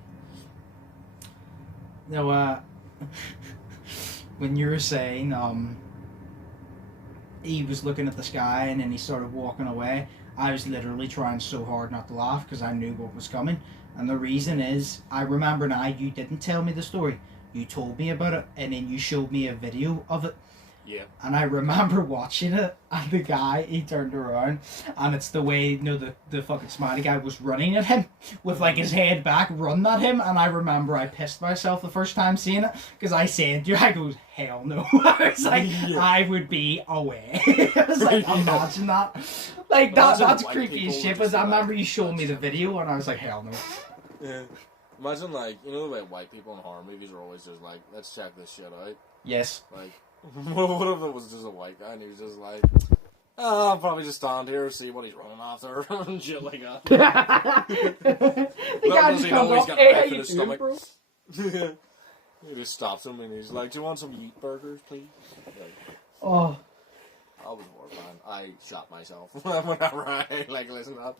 Now, when you were saying he was looking at the sky and then he started walking away, I was literally trying so hard not to laugh because I knew what was coming. And the reason is, I remember now, you didn't tell me the story. You told me about it, and then you showed me a video of it. Yeah. And I remember watching it, and the guy, he turned around, and it's the way, you know, the fucking smiley guy was running at him, with like his head back, running at him, and I remember I pissed myself the first time seeing it, because I said, I goes, hell no. I was like, yeah. I would be away. I was like, imagine that. Like, that's creepy as shit, but I remember you showing me the video, and I was like, hell no. Yeah. Imagine, like, you know the way white people in horror movies are always just like, let's check this shit out. Yes. Like, what if it was just a white guy and he was just like, oh, I'll probably just stand here and see what he's running after and shit like that. The guy just comes up, hey, how you doing, bro? He just stops him and he's like, do you want some meat burgers, please? Like, oh. I was horrifying. I shot myself whenever I, like, listened to that.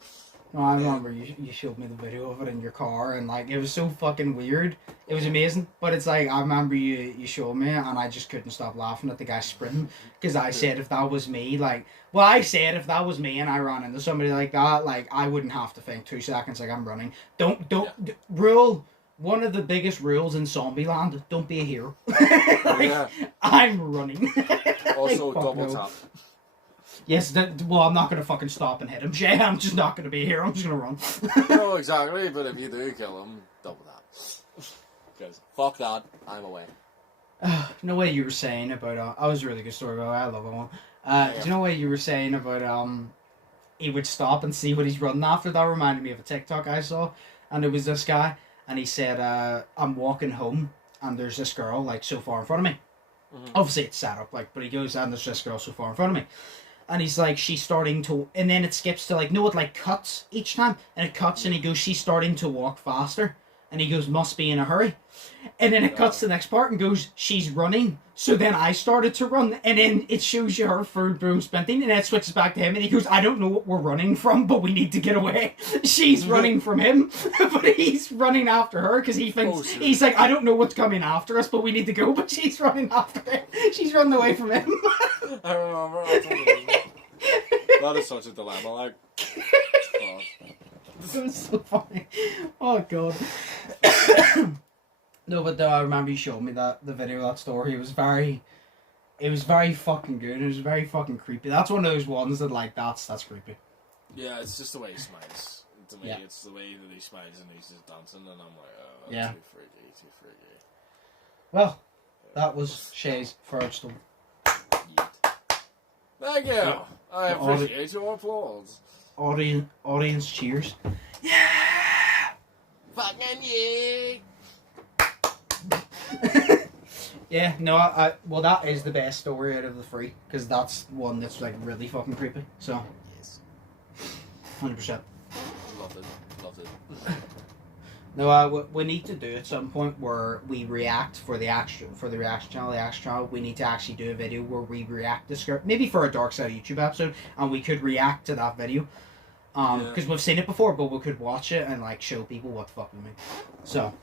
No, I remember you showed me the video of it in your car, and like it was so fucking weird. It was amazing, but it's like I remember you showed me, and I just couldn't stop laughing at the guy sprinting because I said if that was me, I said if that was me and I ran into somebody like that, like I wouldn't have to think 2 seconds. Like I'm running. Rule. One of the biggest rules in Zombieland: don't be a hero. I'm running. Also, like, double tap. Yes, well, I'm not going to fucking stop and hit him, Shay. I'm just not going to be here. I'm just going to run. No, exactly, but if you do kill him, double that. Because, fuck that, I'm away. No way you were saying about, that was a really good story, by the way. I love it one. Do you know what you were saying about, he would stop and see what he's running after? That reminded me of a TikTok I saw. And there was this guy, and he said, I'm walking home, and there's this girl, like, so far in front of me. Obviously, it's set up, like, but he goes, and there's this girl so far in front of me. And he's like, she's starting to, and then it skips to, like, no, it, like, cuts each time, and it cuts, and he goes, she's starting to walk faster. And he goes, must be in a hurry. And then it cuts to the next part and goes, she's running. So then I started to run. And then it shows you her full broom sprinting. And then it switches back to him. And he goes, I don't know what we're running from, but we need to get away. She's running from him. But he's running after her because he thinks, he's like, I don't know what's coming after us, but we need to go. But she's running after him. She's running away from him. I remember. That is such a dilemma, like. Oh. It was so funny. Oh god. No, but I remember you showed me the video of that story. It was very fucking good. It was very fucking creepy. That's one of those ones that, like, that's creepy. Yeah, it's just the way he smiles. To me, it's the way that he smiles and he's just dancing, and I'm like, oh, that's too freaky. Well, that was Shay's first story. Thank you. I appreciate your applause. Audience cheers. Yeah! Fucking yeah! Yeah, no, well, that is the best story out of the three, because that's one that's, like, really fucking creepy. So, Yes. 100%. Loved it. No, we need to do at some point where we react for the reaction channel. We need to actually do a video where we react to script, maybe for a Dark Side of YouTube episode, and we could react to that video. Because we've seen it before, but we could watch it and, like, show people what the fuck we mean. So,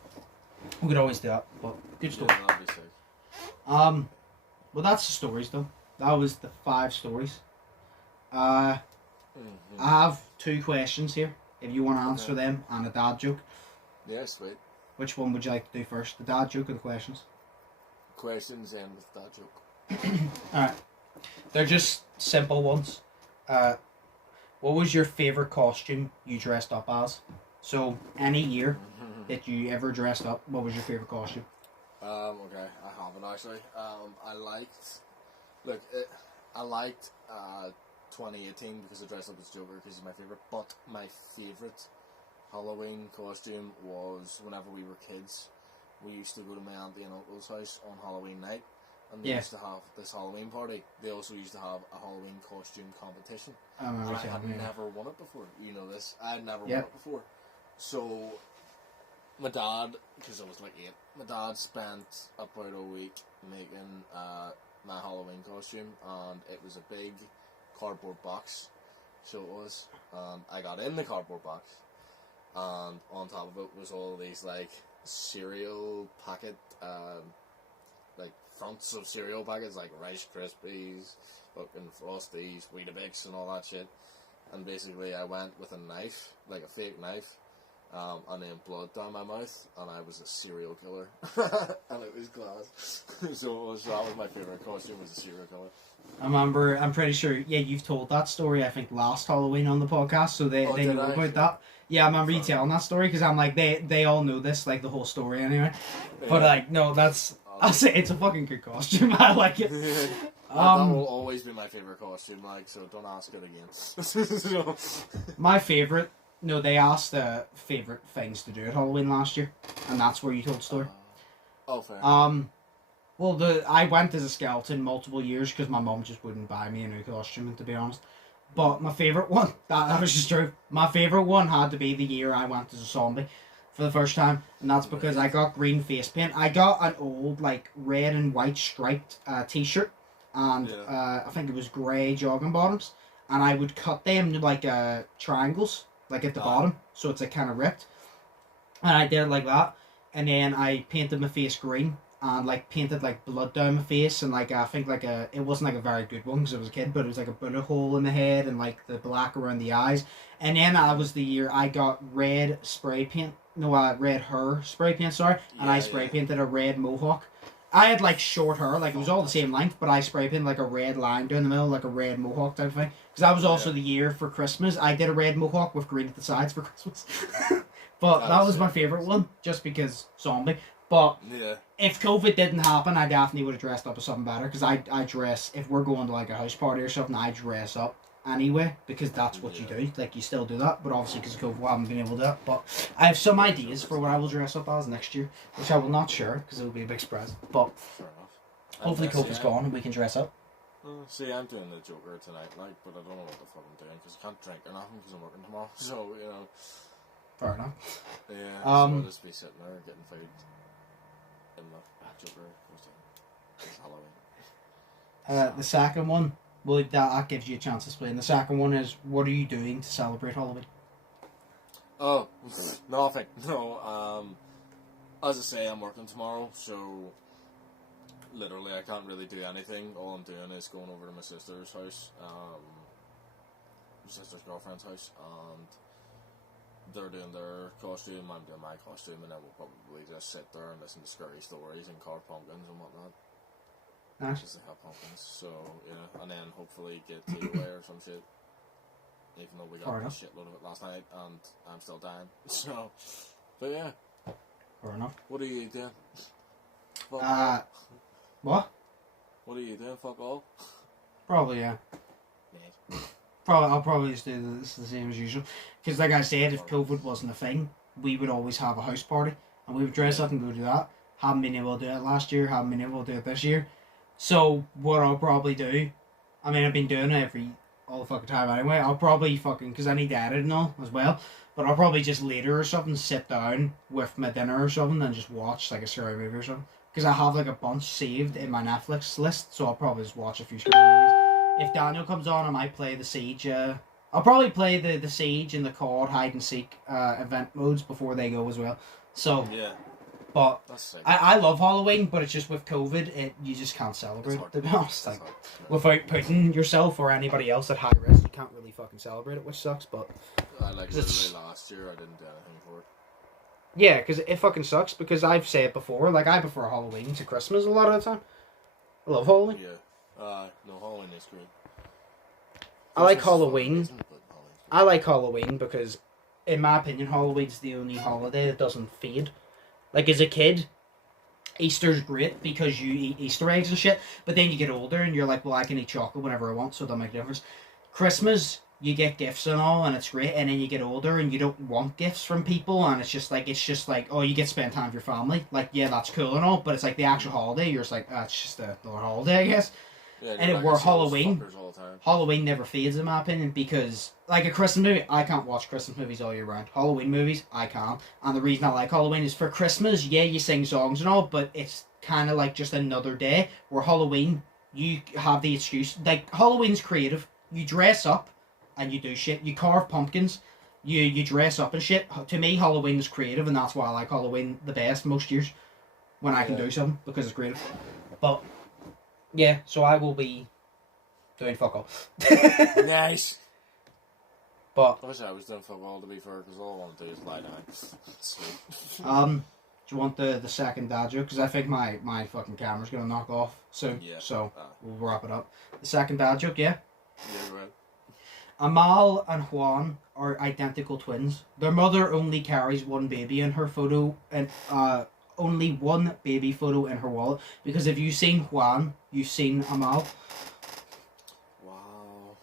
we could always do that. But good story. Yeah, that'd be sick. Well, that's the stories though. That was the 5 stories. I have 2 questions here. If you want to answer them, and a dad joke. Yeah, sweet. Which one would you like to do first? The dad joke or the questions? Questions end with that joke. Alright. They're just simple ones. What was your favourite costume you dressed up as? So, any year that you ever dressed up, what was your favourite costume? Okay, I haven't actually. I liked 2018 because I dressed up as Joker because he's my favourite, but my favourite Halloween costume was whenever we were kids. We used to go to my auntie and uncle's house on Halloween night, and they used to have this Halloween party. They also used to have a Halloween costume competition. I had never won it before. You know this. I had never won it before. So, my dad, because I was like 8, my dad spent about a week making my Halloween costume, and it was a big cardboard box. So it was. And I got in the cardboard box, and on top of it was all these, like, cereal packet, like, fronts of cereal packets, like Rice Krispies, fucking Frosties, Weetabix, and all that shit. And basically I went with a knife, like a fake knife, and then blood down my mouth, and I was a serial killer. And it was glass. So that was my favourite costume, was a serial killer. I'm pretty sure, you've told that story, I think, last Halloween on the podcast, so they know about that. Yeah, I remember you telling that story, because I'm like, they all know this, like, the whole story anyway. Yeah. But, like, no, I'll say it's a fucking good costume. I like it. That will always be my favourite costume, like, so don't ask it again. So. My favourite, no, they asked favourite things to do at Halloween last year, and that's where you told the story. Fair. Well, I went as a skeleton multiple years because my mum just wouldn't buy me a new costume, to be honest. But my favourite one, that was just true. My favourite one had to be the year I went as a zombie for the first time, and that's because I got green face paint. I got an old, like, red and white striped t-shirt, and I think it was grey jogging bottoms, and I would cut them to, like, triangles, like, at the bottom, so it's, like, kind of ripped. And I did it like that, and then I painted my face green, and, like, painted, like, blood down my face, and, like, I think, like, it wasn't, like, a very good one because I was a kid, but it was, like, a bullet hole in the head and, like, the black around the eyes. And then that was the year I got red hair spray paint, and I spray painted a red mohawk. I had, like, short hair, like, it was all the same length, but I spray painted, like, a red line down the middle, like a red mohawk type of thing. Because that was also the year for Christmas. I did a red mohawk with green at the sides for Christmas. But that was my favourite one, just because zombie. But if COVID didn't happen, I definitely would have dressed up as something better. Because I dress, if we're going to, like, a house party or something, I dress up. anyway, because that's what you do. Like, you still do that, but obviously because of COVID, we haven't been able to do it. But I have some ideas for what I will dress up as next year, which I will not share because it will be a big surprise. But Fair enough. hopefully COVID's gone and we can dress up. See, I'm doing the Joker tonight, like, but I don't know what the fuck I'm doing because I can't drink or nothing because I'm working tomorrow. So, you know. Fair enough. Yeah, so I'll just be sitting there getting food in the Joker costume. It's Halloween. The second one, well, that gives you a chance to explain. The second one is, what are you doing to celebrate Halloween? Oh, nothing. No, as I say, I'm working tomorrow, so literally I can't really do anything. All I'm doing is going over to my sister's house, my sister's girlfriend's house, and they're doing their costume, I'm doing my costume, and then we'll probably just sit there and listen to scary stories and carve pumpkins and whatnot. Nice. Because they have pumpkins, so yeah, and then hopefully get tea away or some shit. Even though we got a shitload of it last night, and I'm still dying. So, but yeah. Fair enough. What are you doing? Fuck what? What are you doing? Fuck all. Probably, yeah. Yeah. I'll probably just do this the same as usual. Because like I said, if COVID wasn't a thing, we would always have a house party. And we would dress up and go do that. Haven't been able to do it last year, haven't been able to do it this year. So, what I'll probably do, I mean, I've been doing it all the fucking time anyway. I'll probably because I need to edit and all as well. But I'll probably just later or something sit down with my dinner or something and just watch like a scary movie or something. Because I have like a bunch saved in my Netflix list, so I'll probably just watch a few scary movies. If Daniel comes on, I might play the Siege. I'll probably play the Siege and the COD hide and seek event modes before they go as well. So yeah, but I love Halloween, but it's just with COVID, you just can't celebrate it, to be honest. Like, without putting yourself or anybody else at high risk, you can't really fucking celebrate it, which sucks. But like literally last year, I didn't do anything for it. Yeah, because it fucking sucks. Because I've said before, like I prefer Halloween to Christmas a lot of the time. I love Halloween. Yeah. No, Halloween is great. I like Halloween. I like Halloween because, in my opinion, Halloween's the only holiday that doesn't fade. Like, as a kid, Easter's great because you eat Easter eggs and shit, but then you get older and you're like, well, I can eat chocolate whenever I want, so it doesn't make a difference. Christmas, you get gifts and all, and it's great, and then you get older and you don't want gifts from people, and it's just like, oh, you get to spend time with your family. Like, yeah, that's cool and all, but it's like the actual holiday, you're just like, it's just another holiday, I guess. Yeah, and it were Halloween. Halloween never fades, in my opinion, because like a Christmas movie, I can't watch Christmas movies all year round. Halloween movies, I can. And the reason I like Halloween is for Christmas, yeah, you sing songs and all, but it's kind of like just another day. Where Halloween, you have the excuse. Like, Halloween's creative. You dress up and you do shit. You carve pumpkins. You dress up and shit. To me, Halloween is creative, and that's why I like Halloween the best most years. When I can do something, because it's creative. But yeah, so I will be doing fuck all. Nice. But I wish I was doing fuck all, to be fair, because all I want to do is lie down. do you want the second dad joke? Because I think my fucking camera's gonna knock off soon. Yeah. So we'll wrap it up. The second dad joke, yeah. Yeah, go ahead. Amal and Juan are identical twins. Their mother only carries one baby in her photo and only one baby photo in her wallet, because if you've seen Juan, you've seen Amal. Wow.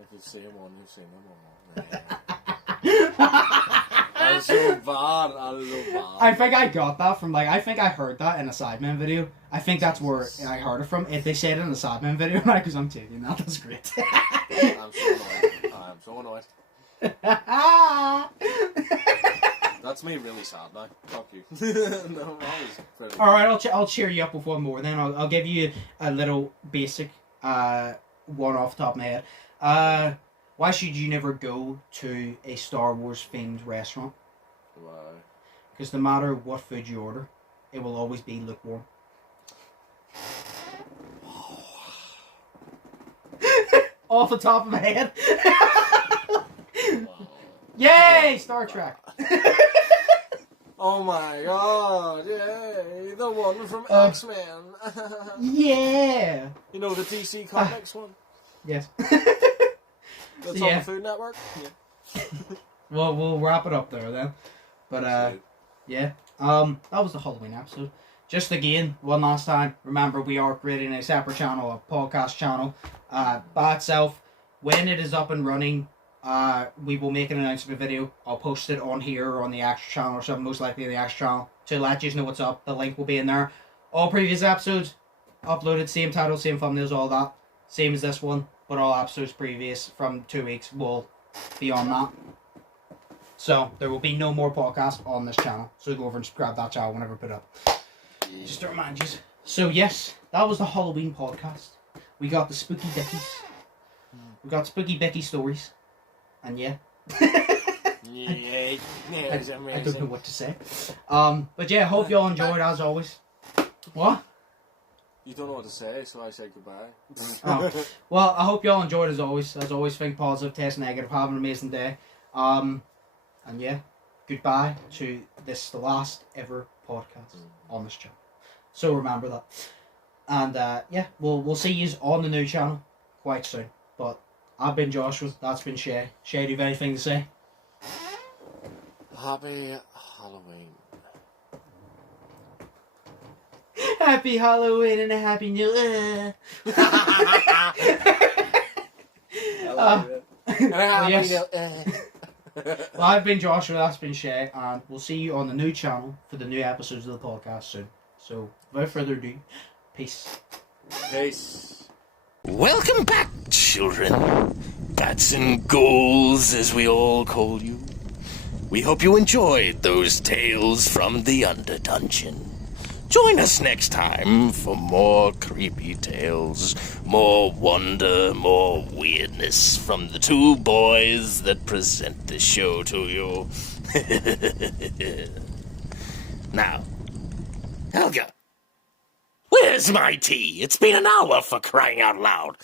If you've seen one, you've seen them all. That's so bad. That is so bad. I think I got that from, like, I think I heard that in a Sidemen video. I think that's where I heard it from. If they said it in the Sidemen video, because I'm taking that, that's great. I'm so annoyed. That's me really sad now. Fuck you. No, Alright, I'll cheer you up with one more then. I'll give you a little basic one off the top of my head. Why should you never go to a Star Wars themed restaurant? Why? Because no matter what food you order, it will always be lukewarm. Off the top of my head. Wow. Yay! Star Trek. Oh my god, yay! The one from X-Men. Yeah! You know the DC Comics one? Yes. That's on the Food Network? Yeah. Well, we'll wrap it up there then. But, yeah. That was the Halloween episode. just again, one last time, remember we are creating a separate channel, a podcast channel, by itself. When it is up and running, we will make an announcement video. I'll post it on here or on the extra channel or something, most likely the extra channel, to let you know what's up. The link will be in there. All previous episodes uploaded, same title, same thumbnails, all that. Same as this one, but all episodes previous from 2 weeks will be on that. So there will be no more podcasts on this channel. So go over and subscribe to that channel whenever I put it up. Just to remind you. So yes, that was the Halloween podcast. We got the Spooky Bickies. We got Spooky Bicky stories. And yeah. Yeah, I don't know what to say. But yeah, hope you all enjoyed as always. What? You don't know what to say, so I said goodbye. Oh. Well, I hope you all enjoyed as always. As always, think positive, test negative, have an amazing day. And yeah, goodbye to this, the last ever podcast on this channel. So remember that. And yeah, we'll see you on the new channel quite soon. But I've been Joshua, that's been Shay. Shay, do you have anything to say? Happy Halloween. Happy Halloween and a happy new year. Well, yes. Well, I've been Joshua, that's been Shay, and we'll see you on the new channel for the new episodes of the podcast soon. So, without further ado, peace. Peace. Welcome back, children. Bats and ghouls, as we all call you. We hope you enjoyed those tales from the Underdungeon. Join us next time for more creepy tales, more wonder, more weirdness from the two boys that present the show to you. Now, Helga, where's my tea? It's been an hour, for crying out loud.